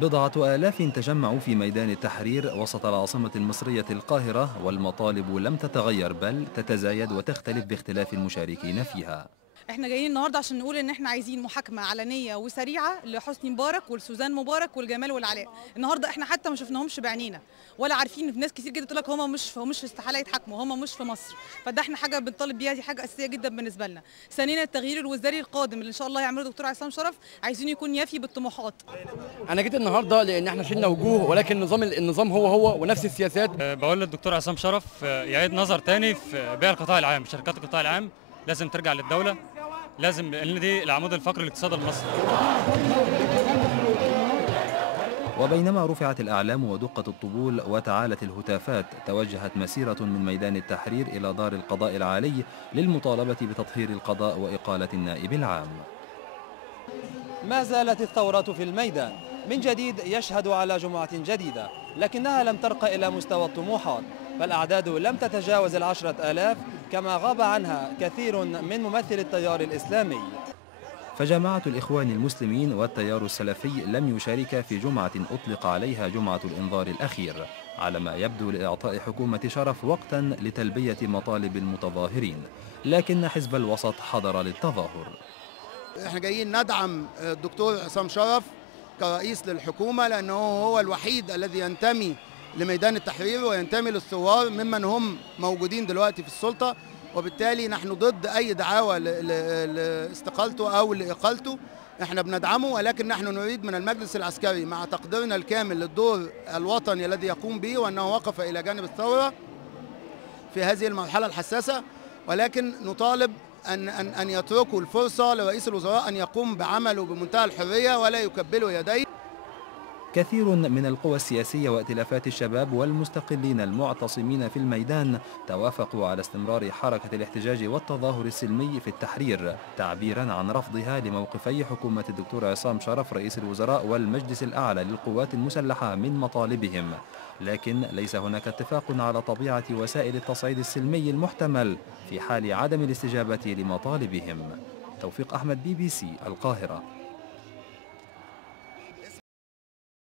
بضعة آلاف تجمعوا في ميدان التحرير وسط العاصمة المصرية القاهرة، والمطالب لم تتغير بل تتزايد وتختلف باختلاف المشاركين فيها. احنا جايين النهارده عشان نقول ان احنا عايزين محاكمه علنيه وسريعه لحسني مبارك ولسوزان مبارك والجمال والعلاء. النهارده احنا حتى ما شفناهمش بعينينا ولا عارفين. في ناس كتير جدا تقول لك هم مش استحاله يتحاكموا، هم مش في مصر. فده احنا حاجه بنطالب بيها، دي حاجه اساسيه جدا بالنسبه لنا. ثانيا التغيير الوزاري القادم اللي ان شاء الله يعمله الدكتور عصام شرف عايزين يكون يافي بالطموحات. انا جيت النهارده لان احنا شلنا وجوه، ولكن النظام هو ونفس السياسات. بقول للدكتور عصام شرف يعيد نظر تاني في بيع القطاع العام، شركات القطاع العام لازم ترجع للدوله، لازم، لان دي العمود الفقري للاقتصاد المصري. وبينما رفعت الأعلام ودقت الطبول وتعالت الهتافات، توجهت مسيرة من ميدان التحرير إلى دار القضاء العالي للمطالبة بتطهير القضاء وإقالة النائب العام. ما زالت الثورة في الميدان، من جديد يشهد على جمعة جديدة، لكنها لم ترقى إلى مستوى الطموحات، فالأعداد لم تتجاوز 10,000 كما غاب عنها كثير من ممثل التيار الإسلامي. فجماعة الإخوان المسلمين والتيار السلفي لم يشاركا في جمعة أطلق عليها جمعة الإنذار الأخير، على ما يبدو لإعطاء حكومة شرف وقتا لتلبية مطالب المتظاهرين، لكن حزب الوسط حضر للتظاهر. احنا جايين ندعم الدكتور عصام شرف كرئيس للحكومة، لأنه هو الوحيد الذي ينتمي لميدان التحرير وينتمي للثوار ممن هم موجودين دلوقتي في السلطة، وبالتالي نحن ضد أي دعاوى لاستقالته أو لإقالته. احنا بندعمه، ولكن نحن نريد من المجلس العسكري مع تقديرنا الكامل للدور الوطني الذي يقوم به، وأنه وقف إلى جانب الثورة في هذه المرحلة الحساسة، ولكن نطالب أن يتركوا الفرصة لرئيس الوزراء أن يقوم بعمله بمنتهى الحرية ولا يكبلوا يديه. كثير من القوى السياسية وائتلافات الشباب والمستقلين المعتصمين في الميدان توافقوا على استمرار حركة الاحتجاج والتظاهر السلمي في التحرير، تعبيرا عن رفضها لموقفي حكومة الدكتور عصام شرف رئيس الوزراء والمجلس الأعلى للقوات المسلحة من مطالبهم. لكن ليس هناك اتفاق على طبيعة وسائل التصعيد السلمي المحتمل في حال عدم الاستجابة لمطالبهم. توفيق أحمد، BBC القاهرة.